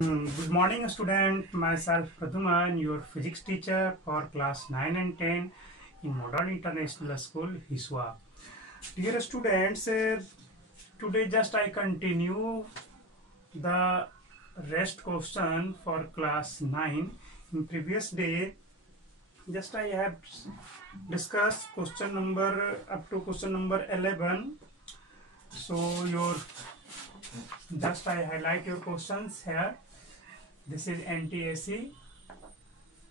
Good morning, student. Myself Praduman, your physics teacher for class 9 and 10 in Modern International School, Hiswa. Dear students, today just I continue the rest question for class 9. In previous day, just I have discussed question number up to question number 11. So just I highlight your questions here. This is NTAC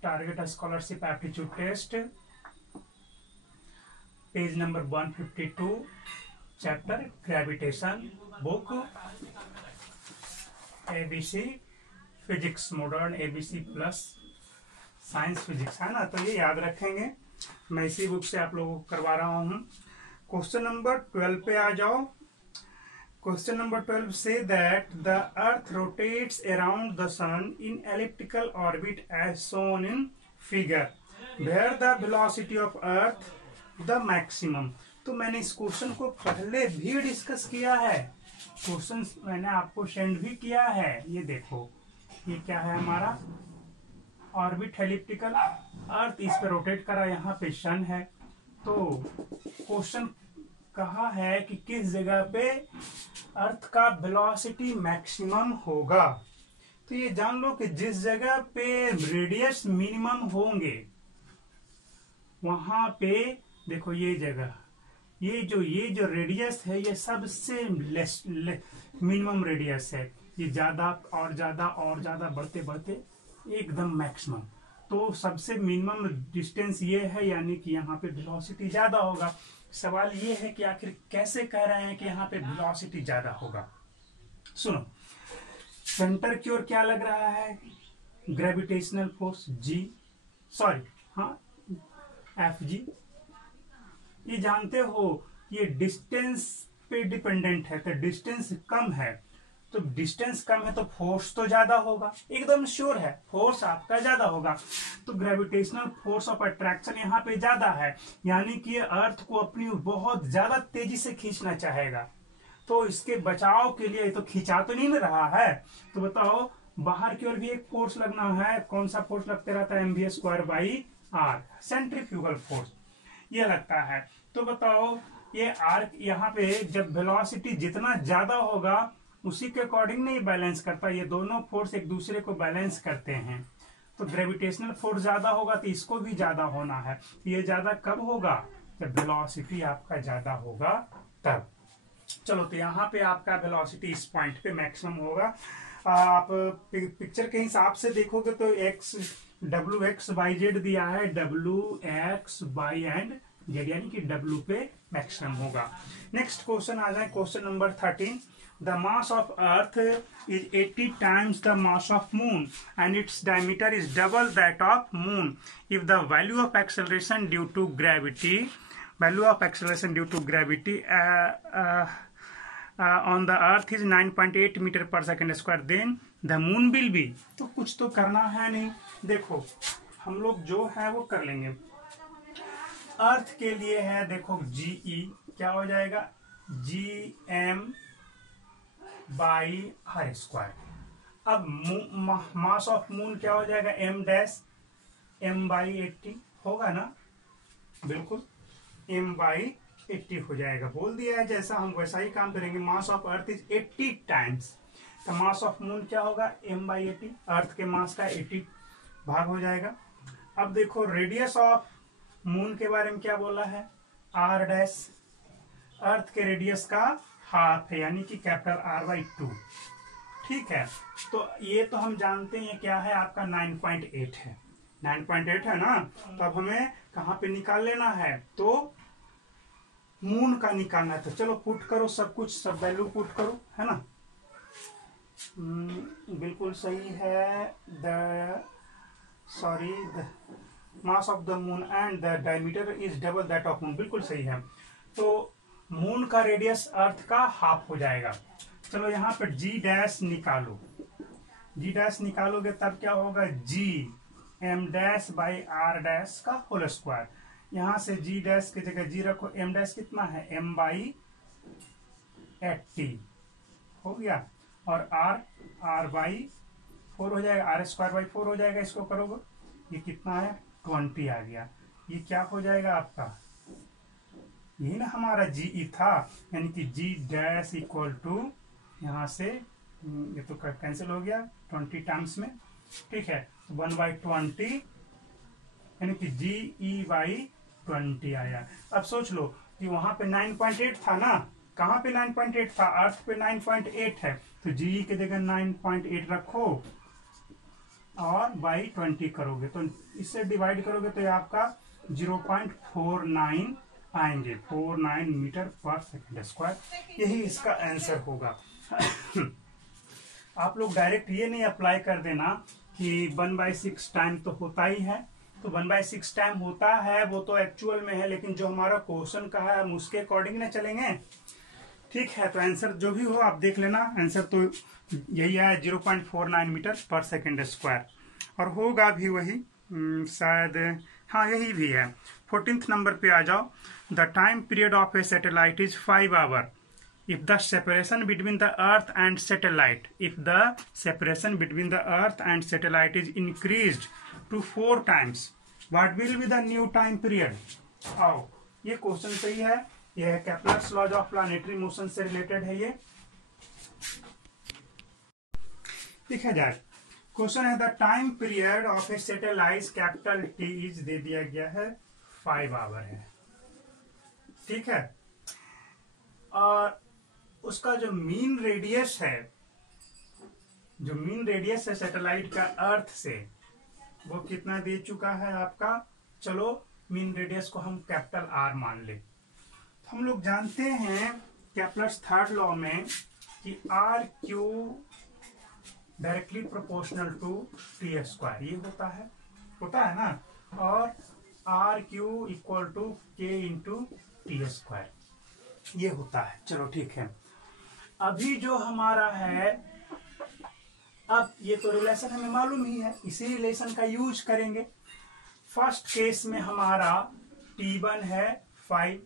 Target Scholarship Aptitude Test, page number 152, chapter Gravitation, book ABC Physics, Modern ABC plus science physics है ना। तो ये याद रखेंगे, मैं इसी book से आप लोगों को करवा रहा हूँ। क्वेश्चन नंबर 12 पे आ जाओ। Question number 12 say that the earth rotates around the sun in elliptical orbit as shown in figure, where the velocity of earth the maximum। तो मैंने इस क्वेश्चन को पहले भी डिस्कस किया है, क्वेश्चन मैंने आपको सेंड भी किया है। ये देखो, ये क्या है हमारा ऑर्बिट एलिप्टिकल, अर्थ इस पे रोटेट करा, यहाँ पे सन है। तो क्वेश्चन कहा है कि किस जगह पे अर्थ का वेलोसिटी मैक्सिमम होगा। तो ये जान लो कि जिस जगह पे रेडियस मिनिमम होंगे वहां पे देखो, ये जगह, ये जो रेडियस है ये सबसे मिनिमम रेडियस है। ये ज्यादा और ज्यादा और ज्यादा बढ़ते बढ़ते एकदम मैक्सिमम। तो सबसे मिनिमम डिस्टेंस ये है, यानी कि यहाँ पे वेलोसिटी ज्यादा होगा। सवाल ये है कि आखिर कैसे कह रहे हैं कि यहाँ पे वेलोसिटी ज्यादा होगा। सुनो, सेंटर की ओर क्या लग रहा है? Gravitational force F G. ये जानते हो ये डिस्टेंस पे डिपेंडेंट है, तो डिस्टेंस कम है, तो डिस्टेंस कम है तो फोर्स तो ज्यादा होगा, एकदम श्योर है, फोर्स आपका ज्यादा होगा। तो ग्रेविटेशनल फोर्स ऑफ अट्रैक्शन यहाँ पे ज्यादा है, यानी कि ये अर्थ को अपनी बहुत ज्यादा तेजी से खींचना चाहेगा। तो इसके बचाव के लिए, तो खींचा तो नहीं रहा है, तो बताओ बाहर की ओर भी एक फोर्स लगना है। कौन सा फोर्स लगते रहता है? mv²/r, सेंट्रीफ्यूगल फोर्स ये लगता है। तो बताओ ये आर्क यहाँ पे जब वेलोसिटी जितना ज्यादा होगा उसी के अकॉर्डिंग नहीं बैलेंस करता, ये दोनों फोर्स एक दूसरे को बैलेंस करते हैं। तो ग्रेविटेशनल फोर्स ज्यादा होगा तो इसको भी ज्यादा होना है। ये ज्यादा कब होगा? जब वेलोसिटी आपका ज्यादा होगा तब। चलो, तो यहाँ पे आपका वेलोसिटी इस पॉइंट पे मैक्सिमम होगा। आप पिक्चर के हिसाब से देखोगे तो WX/Z दिया है, WX/Y एंड Z, यानी कि W पे मैक्सिमम होगा। नेक्स्ट क्वेश्चन आ जाए, question number 13। The mass of Earth is 80 times the mass of Moon and its diameter is double that of Moon. If the value of acceleration due to gravity on the Earth is 9.8 meter per second square, then the Moon will be। तो कुछ तो करना है नहीं, देखो हम लोग जो है वो कर लेंगे। अर्थ के लिए है, देखो GE क्या हो जाएगा? gm/r²। अब मास ऑफ मून क्या हो जाएगा? m'/80 होगा ना, बिल्कुल m/80 हो जाएगा। बोल दिया है जैसा, हम वैसा ही काम करेंगे। Mass of earth is 80 times, तो मास ऑफ मून क्या होगा? m/80, अर्थ के मास का 80 भाग हो जाएगा। अब देखो रेडियस ऑफ मून के बारे में क्या बोला है? r', अर्थ के रेडियस का हाफ है, यानी कि कैपिटल R/2। ठीक है, तो ये तो हम जानते हैं क्या है आपका 9.8 है, 9.8 है ना। तो अब हमें कहाँ पे निकाल लेना है? तो मून का निकालना है। तो चलो पुट करो, सब कुछ, सब वैल्यू पुट करो, है ना। बिल्कुल सही है। The mass of the moon and the diameter is double that of moon, बिल्कुल सही है। तो मून का रेडियस अर्थ का हाफ हो जाएगा। चलो यहाँ पर G' निकालो, G' निकालोगे तब क्या होगा? gm'/r' का होल स्क्वायर। यहाँ से G' की जगह G रखो, m' कितना है? m/80 हो गया, और r/2 4 हो जाएगा, r²/4 हो जाएगा। इसको करोगे ये कितना है 20 आ गया। ये क्या हो जाएगा आपका, यही ना हमारा GE था, यानी कि G' इक्वल टू यहाँ से ये तो कैंसिल हो गया 20 टर्म्स में, ठीक है। 1/20 यानी कि GE/20 आया। अब सोच लो कि वहां पे 9.8 था ना, कहाँ पे 9.8 था, अर्थ पे 9.8 है, तो GE की जगह 9.8 रखो और बाई 20 करोगे तो इससे डिवाइड करोगे तो ये आपका 0.49 आएंगे, 49 मीटर पर सेकेंड स्क्वायर। यही इसका आंसर होगा। आप लोग डायरेक्ट ये नहीं अप्लाई कर देना कि 1/6 टाइम तो होता ही है, तो 1/6 टाइम होता है वो तो एक्चुअल में है, लेकिन जो हमारा क्वेश्चन का है हम उसके अकॉर्डिंग ना चलेंगे, ठीक है। तो आंसर जो भी हो आप देख लेना, आंसर तो यही है 0.49 मीटर पर सेकेंड स्क्वायर, और होगा भी वही शायद, हाँ यही भी है। 14th नंबर पे आ जाओ। The time period of a satellite is 5 hour if the separation between the earth and satellite is increased to 4 times, what will be the new time period? आओ ये क्वेश्चन सही है, ये है Kepler's laws of planetary motion से related है। ये लिखा जाए, क्वेश्चन है the time period of a satellite capital T is they दिया गया है 5 आवर है, ठीक है। और उसका जो मीन रेडियस है सैटेलाइट का अर्थ से, वो कितना दे चुका है आपका। चलो मीन रेडियस को हम कैपिटल R मान ले। तो हम लोग जानते हैं केप्लर्स थर्ड लॉ में कि RQ directly proportional to T², ये होता है ना, और RQ equal to K into T², ये होता है। चलो ठीक है, अभी जो हमारा है, अब ये तो रिलेशन हमें मालूम ही है, इसी रिलेशन का यूज करेंगे। फर्स्ट केस में हमारा T1 है 5,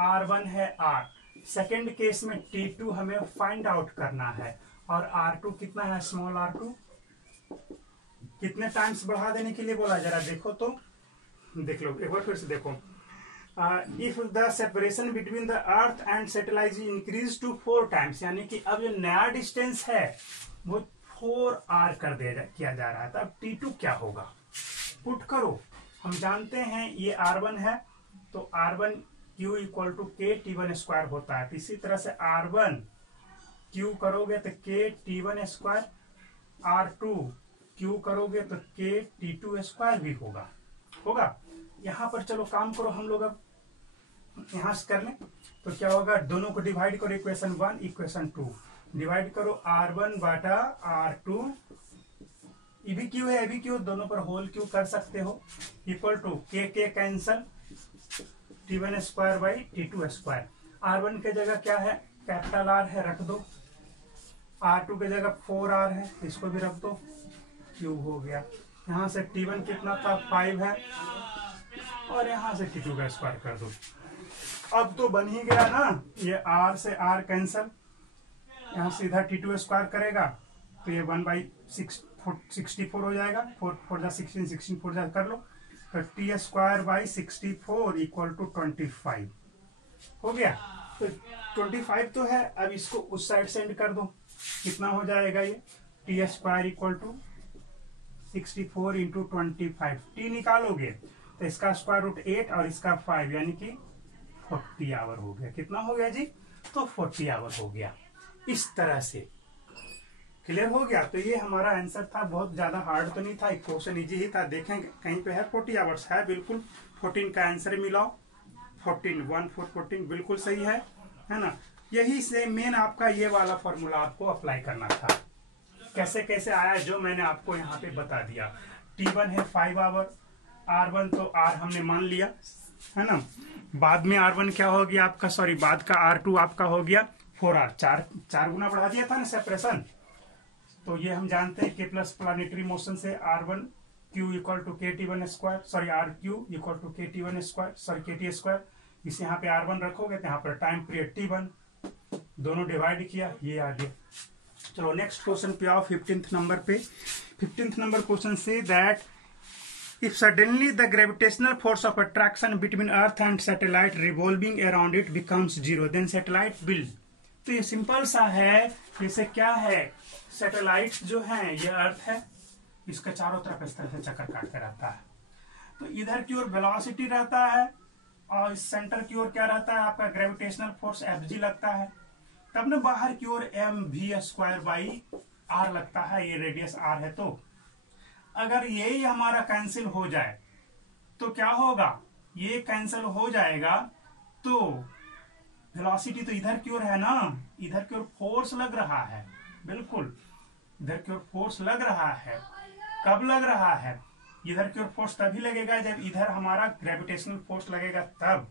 R1 है R। सेकेंड केस में T2 हमें फाइंड आउट करना है, और R2 कितना है, स्मॉल R2 कितने टाइम्स बढ़ा देने के लिए बोला, जरा देखो तो, देख लो एक बार फिर से देखो। If the separation between the earth and satellite is increased to 4 times, यानी कि अब जो नया डिस्टेंस है वो 4R कर किया जा रहा है, तो अब T2 क्या होगा, पुट करो। हम जानते हैं ये R1 है, तो R1Q equal to K T1² होता है। तो इसी तरह से R1Q करोगे तो K T1², R2Q करोगे तो K T2² भी होगा। यहाँ पर चलो काम करो, हम लोग अब यहाँ से कर लें तो क्या होगा, दोनों को डिवाइड करो, इक्वेशन 1 इक्वेशन 2 डिवाइड करो, R1 बाटा R2, ये भी क्यू है, ये भी क्यू, दोनों पर होल क्यू कर सकते हो, equal to K cancel, T1²/T2²। R1 के जगह क्या है, कैपिटल R है, रख दो। R2 के जगह 4R है, इसको भी रख दो, क्यूब हो गया। यहाँ से T1 कितना था, 5 है, और यहाँ से T2² कर दो। अब तो बन ही गया ना, ये R से R कैंसल, यहाँ सीधा T2² करेगा तो ये 1/64 हो जाएगा, 4 4 16 16 4 कर लो, तो T²/64 इक्वल टू 25 हो गया। तो 25 तो है, अब इसको उस साइड सेंड कर दो, कितना हो जाएगा ये, T² equal to 64 into 25, T निकालोगे तो इसका √8 और इसका 5, यानी कि 40 आवर हो गया। कितना हो गया जी, तो 40 आवर हो गया। इस तरह से क्लियर हो गया। तो ये हमारा आंसर था, बहुत ज्यादा हार्ड तो नहीं था, एक क्वेश्चन इजी ही था। देखें कहीं पे है 40 आवर्स है, बिल्कुल 14 का आंसर मिलाओ, 14 1 4 14 बिल्कुल सही है ना। यही से मेन आपका ये वाला फॉर्मूला आपको अप्लाई करना था। कैसे कैसे आया जो मैंने आपको यहाँ पे बता दिया। T1 है 5 आवर, R1 तो R हमने मान लिया है ना, बाद में R1 क्या हो गया आपका, सॉरी बाद का R2 आपका हो गया 4R, 4 गुना बढ़ा दिया था ना सेपरेशन। तो ये हम जानते हैं K+ प्लानेटरी मोशन से R1Q equal to KT1², sorry RQ equal to KT1², sorry KT²। इसे यहाँ पे R1 रखोगे तो यहाँ पर टाइम पीरियड T1, दोनों डिवाइड किया, ये आ गया। चलो नेक्स्ट क्वेश्चन पे आओ 15th नंबर पे। 15th नंबर क्वेश्चन से that if suddenly the gravitational force of attraction between earth and satellite revolving around it becomes zero then satellite will. तो ये सिंपल सा है, जैसे क्या है, सैटेलाइट जो है ये अर्थ है, इसका चारों तरफ इस तरह से चक्कर काटते रहता है, तो इधर की ओर वेलोसिटी रहता है और इस सेंटर की ओर क्या रहता है आपका ग्रेविटेशनल फोर्स Fg लगता है, तब ना बाहर की ओर mv²/r लगता है, ये रेडियस r है। तो अगर यही हमारा कैंसिल हो जाए तो क्या होगा, ये कैंसिल हो जाएगा तो वेलोसिटी तो इधर की ओर है ना, इधर की ओर फोर्स लग रहा है, बिल्कुल इधर की ओर फोर्स लग रहा है। कब लग रहा है, इधर की ओर फोर्स तभी लगेगा जब इधर हमारा ग्रेविटेशनल फोर्स लगेगा तब,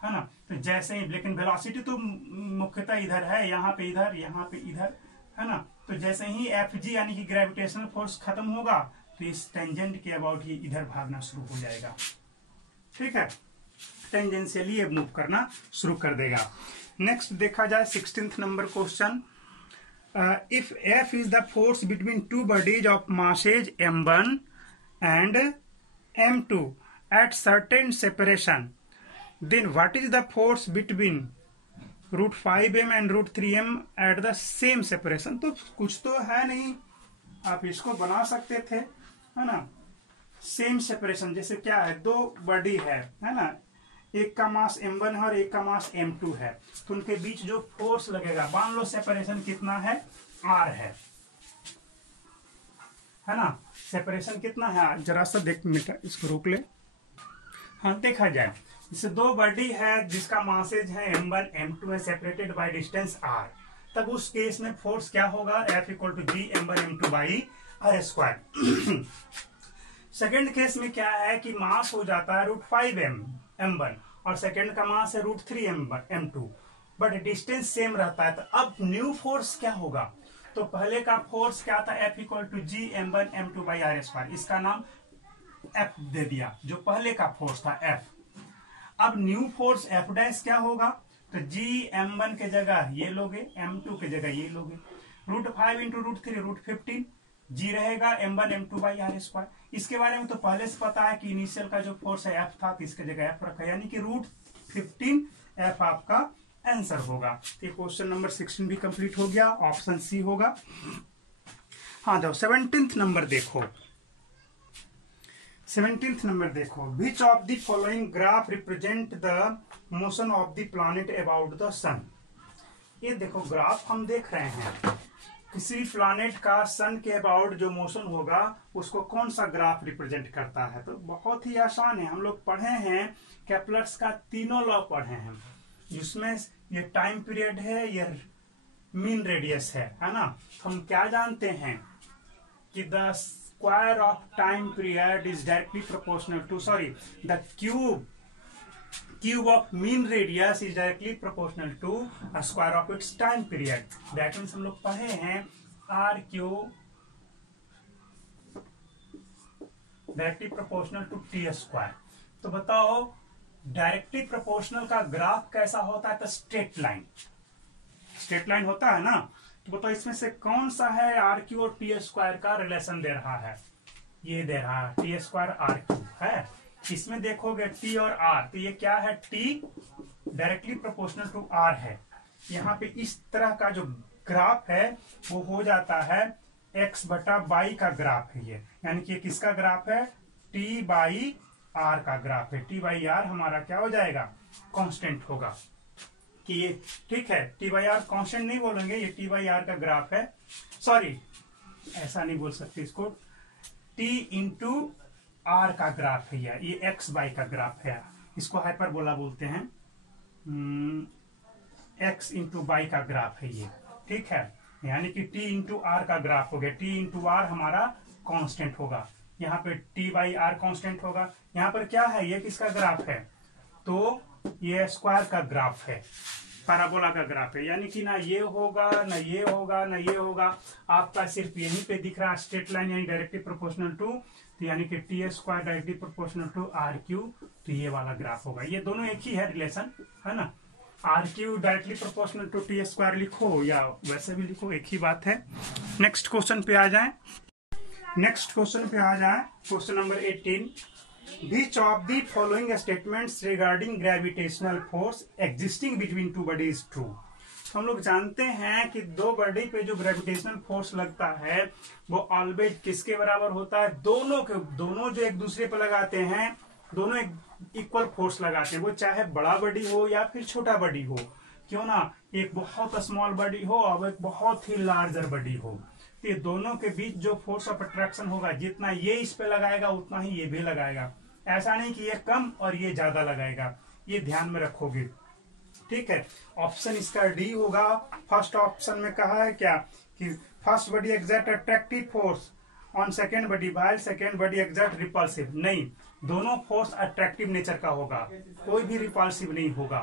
है ना। तो जैसे ही, लेकिन वेलोसिटी तो मुख्यतः इधर है, यहाँ पे इधर, यहाँ पे इधर, है ना। तो जैसे ही Fg यानी कि ग्रेविटेशनल फोर्स खत्म होगा तो इस टेंजेंट के अबाउट ही इधर भागना शुरू हो जाएगा, ठीक है, टेंजेंशियली ये मूव करना शुरू कर देगा। नेक्स्ट देखा जाए 16th number question. If F is the force between two bodies of masses m1 and m2 at certain separation, then what is the force between √5m and √3m at the same separation। तो कुछ तो है नहीं, आप इसको बना सकते थे, है ना। सेम सेपरेशन जैसे क्या है, दो बॉडी है ना, एक का मास m1 है और एक का मास m2 है, तो उनके बीच जो फोर्स लगेगा, मान लो सेपरेशन कितना है, r है ना। सेपरेशन कितना है, जरा सा देख मिनट इसको रोक ले। हाँ देखा जाए, जैसे दो बॉडी है जिसका मासेज है m1 m2 है, सेपरेटेड बाय डिस्टेंस r, तब उस केस में फोर्स क्या होगा, F = G m1 m2/r²। Second case में क्या है कि मास हो जाता है √5m m1 और सेकेंड का मास है √3m m2, but distance same रहता है। तो अब न्यू फोर्स क्या होगा, तो पहले का फोर्स क्या था, F = G m1 m2/r², इसका नाम F दे दिया, जो पहले का फोर्स था F। अब न्यू फोर्स F' क्या होगा, तो G m1 के जगह ये लोगे, m2 के जगह ये लोगे, √5 × √3 √15, G रहेगा m1 m2/r²। इसके बारे में तो पहले से पता है कि इनिशियल का जो फोर्स है F था, तो इसके जगह F रखा, यानी कि √15 F आपका आंसर होगा। तो क्वेश्चन नंबर 16 भी कंप्लीट हो गया, ऑप्शन सी होगा। हाँ जाओ 17th नंबर देखो। 17th नंबर देखो, which of the following graph represent the motion of the planet about the sun. ये देखो ग्राफ हम देख रहे हैं, किसी प्लैनेट का सन के अबाउट जो मोशन होगा उसको कौन सा ग्राफ रिप्रेजेंट करता है। तो बहुत ही आसान है, हम लोग पढ़े हैं केपलर्स का तीनों लॉ पढ़े हैं, जिसमें ये टाइम पीरियड है, ये मीन रेडियस है ना। तो हम क्या जानते हैं कि the square of time period is directly proportional to, sorry, the cube of mean radius is directly proportional to square of its time period. That means हम लोग पढ़े हैं RQ directly proportional to t²। तो बताओ directly proportional का graph कैसा होता है, तो स्ट्रेट लाइन होता है ना। तो बताओ इसमें से कौन सा है RQ और t² का रिलेशन दे रहा है, ये दे रहा है t² RQ है। इसमें देखोगे t और r, तो ये क्या है, t directly proportional to r है। यहाँ पे इस तरह का जो ग्राफ है वो हो जाता है x/y का ग्राफ है ये, यानी कि किसका ग्राफ है, t/r का ग्राफ है। t/r हमारा क्या हो जाएगा, कांस्टेंट होगा, कि ये ठीक है, t/r कांस्टेंट नहीं बोलेंगे, ये t/r का ग्राफ है, सॉरी ऐसा नहीं बोल सकते इसको, t × r का ग्राफ है ये x/y का ग्राफ है, इसको हाइपरबोला बोलते हैं, x × y का ग्राफ है ये, ठीक है, यानी कि t × r का ग्राफ हो गया। t × r हमारा कांस्टेंट होगा, यहाँ पे t/r कांस्टेंट होगा। यहाँ पर क्या है, ये किसका ग्राफ है, तो ये स्क्वायर का ग्राफ है, पैराबोला का ग्राफ है, यानी कि ना ये होगा ना ये होगा ना ये होगा, आपका सिर्फ यहीं पे दिख रहा है स्ट्रेट लाइन, यानी डायरेक्टली प्रोपोर्शनल टू, तो यानी कि t² directly proportional to RQ, तो ये वाला ग्राफ होगा। ये दोनों एक ही है रिलेशन, है ना। R cube directly proportional to T square लिखो या वैसे भी लिखो, एक ही बात है। नेक्स्ट क्वेश्चन पे आ जाए। Question number 18, Which of the following statements regarding gravitational force existing between two bodies is true? हम लोग जानते हैं कि दो बॉडी पे जो ग्रेविटेशनल फोर्स लगता है वो ऑलवेज किसके बराबर होता है? दोनों जो एक दूसरे पे लगाते हैं, दोनों एक इक्वल फोर्स लगाते हैं, वो चाहे बड़ा बॉडी हो या फिर छोटा बॉडी हो, क्यों ना एक बहुत स्मॉल बॉडी हो और एक बहुत ही लार्जर बॉडी हो, तो ये दोनों के बीच जो फोर्स ऑफ अट्रैक्शन होगा, जितना ये इस पे लगाएगा उतना ही ये भी लगाएगा। ऐसा नहीं कि ये कम और ये ज्यादा लगाएगा, ये ध्यान में रखोगे, ठीक है। ऑप्शन इसका डी होगा। फर्स्ट ऑप्शन में कहा है क्या कि first body exact attractive force on second body by second body exact repulsive. नहीं, दोनों फोर्स अट्रैक्टिव नेचर का होगा, कोई भी रिपल्सिव नहीं होगा।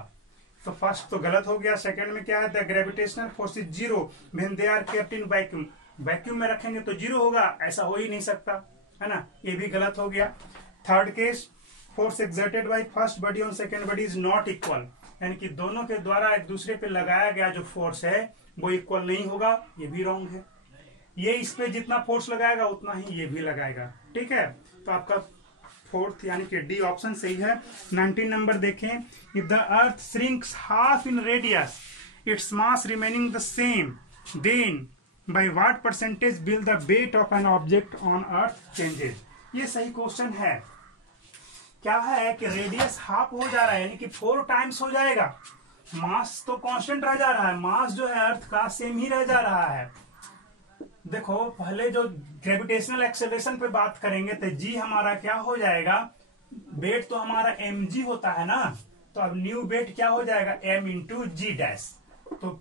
तो फर्स्ट तो गलत हो गया। सेकेंड में क्या है? The gravitational force is zero when they are kept in vacuum. Vacuum में रखेंगे तो जीरो होगा, ऐसा हो ही नहीं सकता, है ना, ये भी गलत हो गया। Third case, force exerted by first body on second body is not equal, यानी कि दोनों के द्वारा एक दूसरे पे लगाया गया जो फोर्स है वो इक्वल नहीं होगा, ये भी रॉन्ग है। ये इस पे जितना फोर्स लगाएगा उतना ही ये भी लगाएगा, ठीक है। तो आपका फोर्थ यानी कि डी ऑप्शन सही है। 19 नंबर देखें। If the earth shrinks half in radius its mass remaining the same, then by what percentage will the weight of an object on earth changes. ये सही क्वेश्चन है। क्या है कि रेडियस हाफ हो जा रहा है, यानी कि 4 टाइम्स हो जाएगा, मास तो कांस्टेंट रह जा रहा है, मास जो है अर्थ का सेम ही रह जा रहा है। देखो पहले जो ग्रेविटेशनल एक्सेलरेशन पे बात करेंगे तो जी हमारा क्या हो जाएगा, वेट तो हमारा mg होता है ना, तो अब न्यू वेट क्या हो जाएगा, m इंटू जी डैश। तो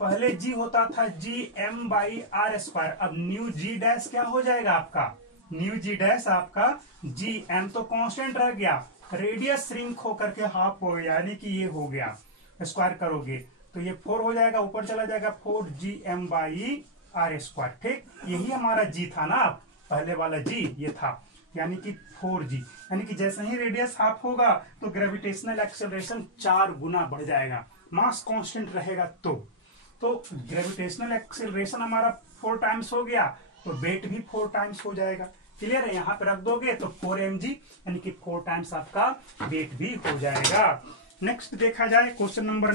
पहले g होता था जी m बाई आर स्क्वायर, अब न्यू जी डैश क्या हो जाएगा आपका, न्यू जी डैश आपका जी m तो कांस्टेंट रह गया, रेडियस श्रिंक होकर के हाफ हो गया, यानी कि ये हो गया, स्क्वायर करोगे तो ये 4 हो जाएगा, ऊपर चला जाएगा 4gm बाई आर स्क्वायर, ठीक। यही हमारा जी था ना, पहले वाला जी ये था, यानी कि 4g, यानी कि जैसे ही रेडियस हाफ होगा तो ग्रेविटेशनल एक्सेलरेशन 4 गुना बढ़ जाएगा, मास कांस्टेंट रहेगा। तो ग्रेविटेशनल एक्सेलरेशन हमारा 4 टाइम्स हो गया तो वेट भी 4 टाइम्स हो जाएगा। क्लियर है? यहाँ पे रख दोगे तो 4mg, यानी कि 4 टाइम्स आपका वेट भी हो जाएगा। नेक्स्ट देखा जाए क्वेश्चन नंबर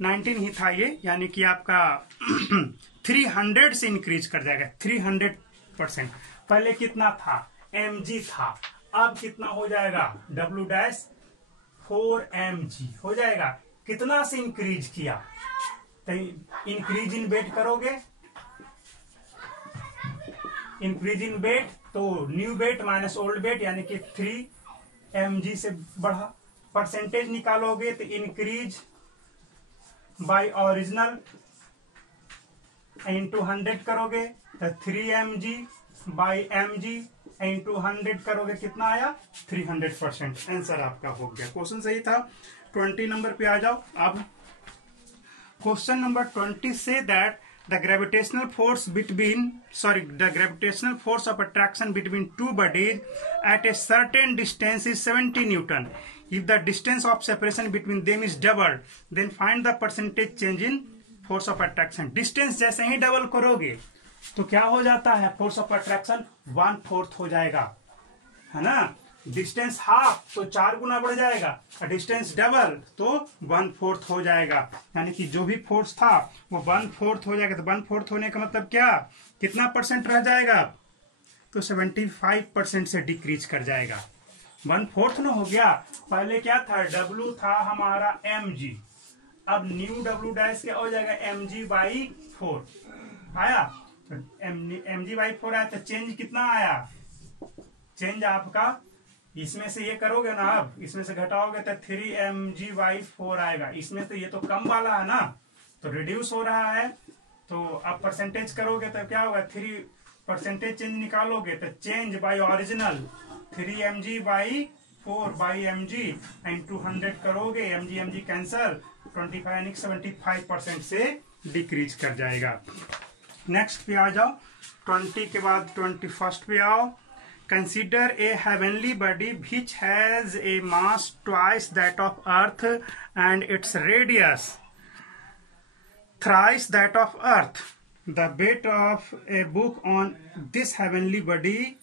19 ही था ये, यानी कि आपका 300 से इंक्रीज कर जाएगा, 300%। पहले कितना था, mg था, अब कितना हो जाएगा, w डैश 4mg हो जाएगा। कितना से इंक्रीज किया, तो इंक्रीज इन वेट करोगे, इंक्रीज इन वेट तो new weight minus old weight, यानी कि 3mg से बढ़ा। परसेंटेज निकालोगे तो इंक्रीज बाय ओरिजिनल इंटू 100 करोगे तो 3mg बाई mg इंटू 100 करोगे, कितना आया, 300%। आंसर आपका हो गया, क्वेश्चन सही था। 20 नंबर पे आ जाओ। अब question number 20 say that the gravitational force of attraction between two bodies at a certain distance is 70 Newton. If the distance of separation between them is doubled, then find the percentage change in force of attraction. Distance जैसे ही double करोगे तो क्या हो जाता है, force of attraction 1/4 हो जाएगा, है ना। डिस्टेंस हाफ तो 4 गुना बढ़ जाएगा, और डिस्टेंस डबल तो 1/4 हो जाएगा, यानी कि जो भी फोर्स था वो 1/4 हो जाएगा। तो 1/4 होने का मतलब क्या, कितना परसेंट रह जाएगा, तो 75% से डिक्रीज कर जाएगा। 1/4 ना हो गया, पहले क्या था, W था हमारा mg, अब न्यू W डैश क्या हो जाएगा, mg बाई 4 आया, तो mg बाई 4 आया, तो चेंज कितना आया, चेंज आपका इसमें से ये करोगे ना, अब इसमें से घटाओगे तो 3mg बाई 4 आएगा। इसमें तो ये तो कम वाला है ना, तो रिड्यूस हो रहा है, तो अब परसेंटेज करोगे तो क्या होगा, 3% चेंज निकालोगे तो change by original 3mg by 4 by mg into 100 करोगे, mg कैंसल, 25 यानी 75% से डिक्रीज कर जाएगा। नेक्स्ट पे आ जाओ, 20 के बाद 21 पे आओ। consider a heavenly body which has a mass twice that of earth and its radius thrice that of earth. The weight of a book on this heavenly body,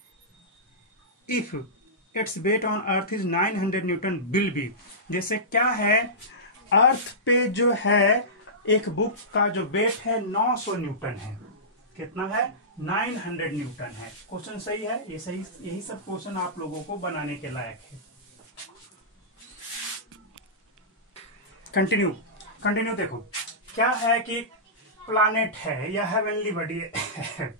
if its weight on earth is 900 Newton, will be। जैसे क्या है, अर्थ पे जो है एक book का जो wait है 900 न्यूटन है। कितना है? 900 न्यूटन है। क्वेश्चन सही है, ये सही, यही सब क्वेश्चन आप लोगों को बनाने के लायक है। कंटिन्यू देखो, क्या है कि प्लैनेट है या हेवनली बॉडी है,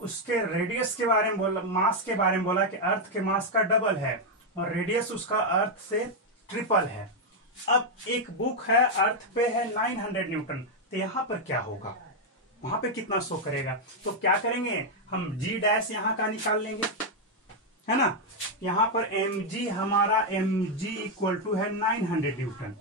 उसके रेडियस के बारे में बोला, मास के बारे में बोला कि अर्थ के मास का डबल है और रेडियस उसका अर्थ से ट्रिपल है। अब एक बुक है, अर्थ पे है 900 न्यूटन, तो यहां पर क्या होगा, वहां पे कितना शो करेगा? तो क्या करेंगे हम, जी डैश यहां का निकाल लेंगे, है ना। यहां पर mg, हमारा mg इक्वल टू है 900 न्यूटन।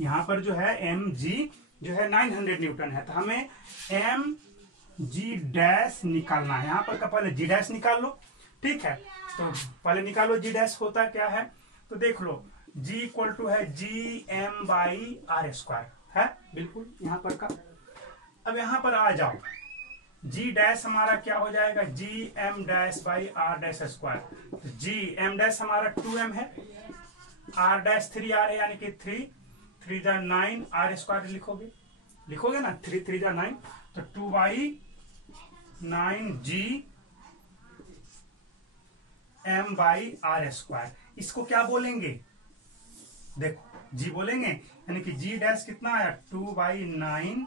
यहां पर जो है mg जो है 900 न्यूटन है, तो हमें mg डैश निकालना है। यहां पर का पहले जी डैश निकाल लो, ठीक है। तो पहले निकालो जी डैश होता क्या है, तो देख लो g इक्वल टू है gm/r² है, बिल्कुल यहां पर का। अब यहां पर आ जाओ, g डैश हमारा क्या हो जाएगा, gm-r²। तो gm डैश हमारा 2m है, r डैश 3r है, यानी कि 3 जा 9, r² लिखोगे ना, 3 जा 9, तो 2/9 gm/r²। इसको क्या बोलेंगे, देखो g बोलेंगे, यानी कि g डैश कितना आया, 2/9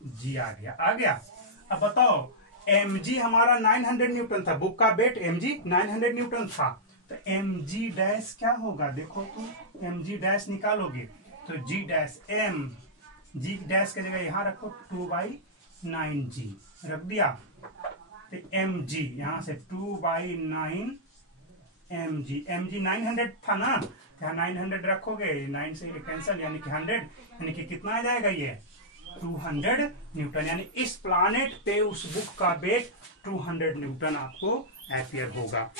g आ गया। अब बताओ mg हमारा 900 न्यूटन था, बुक का वेट mg 900 न्यूटन था, तो mg डैश क्या होगा, देखो तुम mg डैश निकालोगे तो g डैश g डैश की जगह यहां रखो 2/9g रख दिया, तो mg यहां से 2/9 mg 900 था ना, यहाँ 900 रखोगे, 9 से कैंसिल, यानी कि 100, यानी कि कितना आ जाएगा ये 200 न्यूटन। यानी इस प्लैनेट पे उस बुक का वेट 200 न्यूटन आपको एपियर होगा।